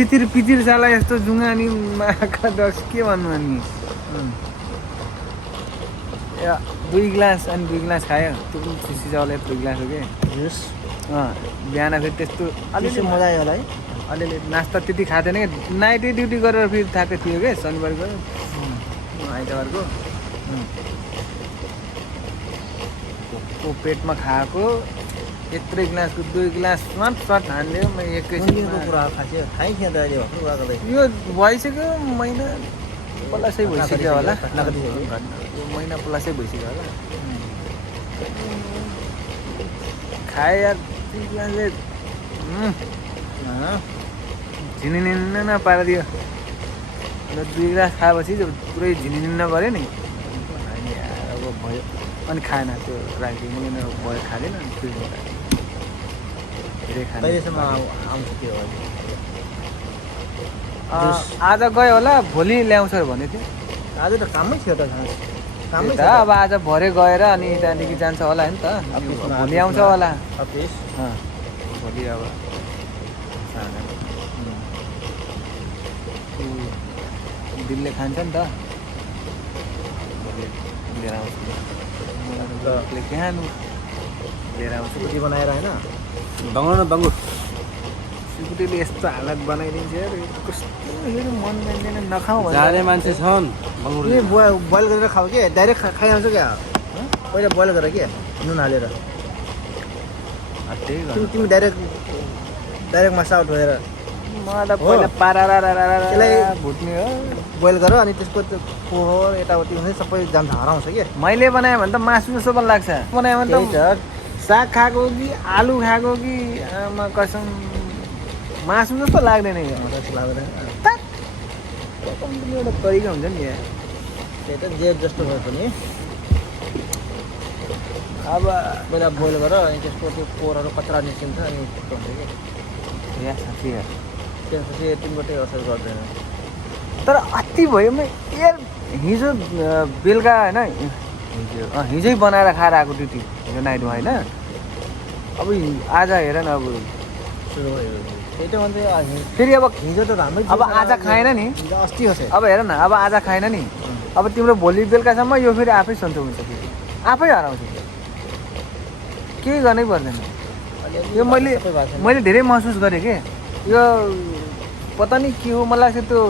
सितिर पितिर जाला यस्तो जुङ्गा अनि दस के भन्नु अनि दुई गिलास अनि 2 गिलास खायो त्यो पनि चिसी चाउला 2 गिलास हो कि जुस बिहान फेरि त्यस्तो अलिअलि मजा आयो होला है अलिअलि नास्ता त्यति खाँदैन कि नाइटै ड्युटी गरेर फेरि थाकेको थियो कि शनिबारको आइतबारको को पेटमा खाएको यत्रै गिलासको 2 गिलास सट हान्यो म एकैछिनमा कुरा खाथ्यो खाइ थियो त अहिले भर्खर कुरा गर्दै यो भइसक्यो महिना प्लसै भइसक्यो होला यो महिना प्लसै भइसक्यो होला खाए यार 2 गिलासले झिनिनिन्न पारिदियो अन्त 2 गिलास खाएपछि पुरै झिनिनिन्न गऱ्यो नि अनि अब भयो अनि खाएन त्यो राखिदियो मैले भयो खाँदैन अनि फ्रिजमा धेरै खाने कहिलेसम्म आउँछ त्यो आज गयो होला भोलि ल्याउँछ भन्दै थियो आज त कामै थियो त कामै त अब आज भरे गएर अनि त्यहाँदेखि जान्छ होला नि त भोलि आउँछ होला अफिस भोलि अब दिलले खान्छ नि त भोलि लिएर आउँछ खानु लिएर आउँछ सुकुटी बनाएर होइन बङ्गु सिकुटीले यस्तो हालत बनाइदिन्छ कस्तो मन मान्दैन नखाऊ जाने मान्छे छन् बोइल गरेर खाऊ के डाइरेक्ट खाइहाल्छ क्या पहिला बोइल गरेर के नुन हालेर तिमी डाइरेक्ट माछा उठेर मलाई त पहिला त्यसलाई भुट्ने हो बोइल गर अनि त्यसको त्यो फोहोर यताउति हुने सबै जान्छ हराउँछ कि मैले बनाएँ भने त मासु जस्तो पनि लाग्छ बनाएँ भने त साग खाएको कि आलु खाएको कि आमा कसम मासु जस्तो लाग्दैन यो जस्तो लाग्दैन एउटा तरिका हुन्छ नि यहाँ त्यही त जे जस्तो भए पनि अब पहिला बोइल गर अनि त्यसको त्यो फोहोरहरू कचरा निस्किन्छ अनि त्यस्तो हुन्छ कि यहाँ साँच्ची त्यसपछि तिमीबाटै असर गर्दैन तर अति भयो म यार हिजो बेलुका होइन हिजै बनाएर खाएर आएको ड्युटी हिजो नाइटमा होइन अब आज हेर न अब सुरु भयो त्यही त भन्छ फेरि अब हिजो त राम्रै अब आज खाएन नि अस्ति होस् अब हेर न अब आज खाएन नि अब तिम्रो भोलि बेलुकासम्म यो फेरि आफै सन्चो हुन्छ फेरि आफै हराउँछ केही गर्नै पर्दैन यो मैले धेरै महसुस गरेँ कि यो पता नि के हो मलाई लाग्छ त्यो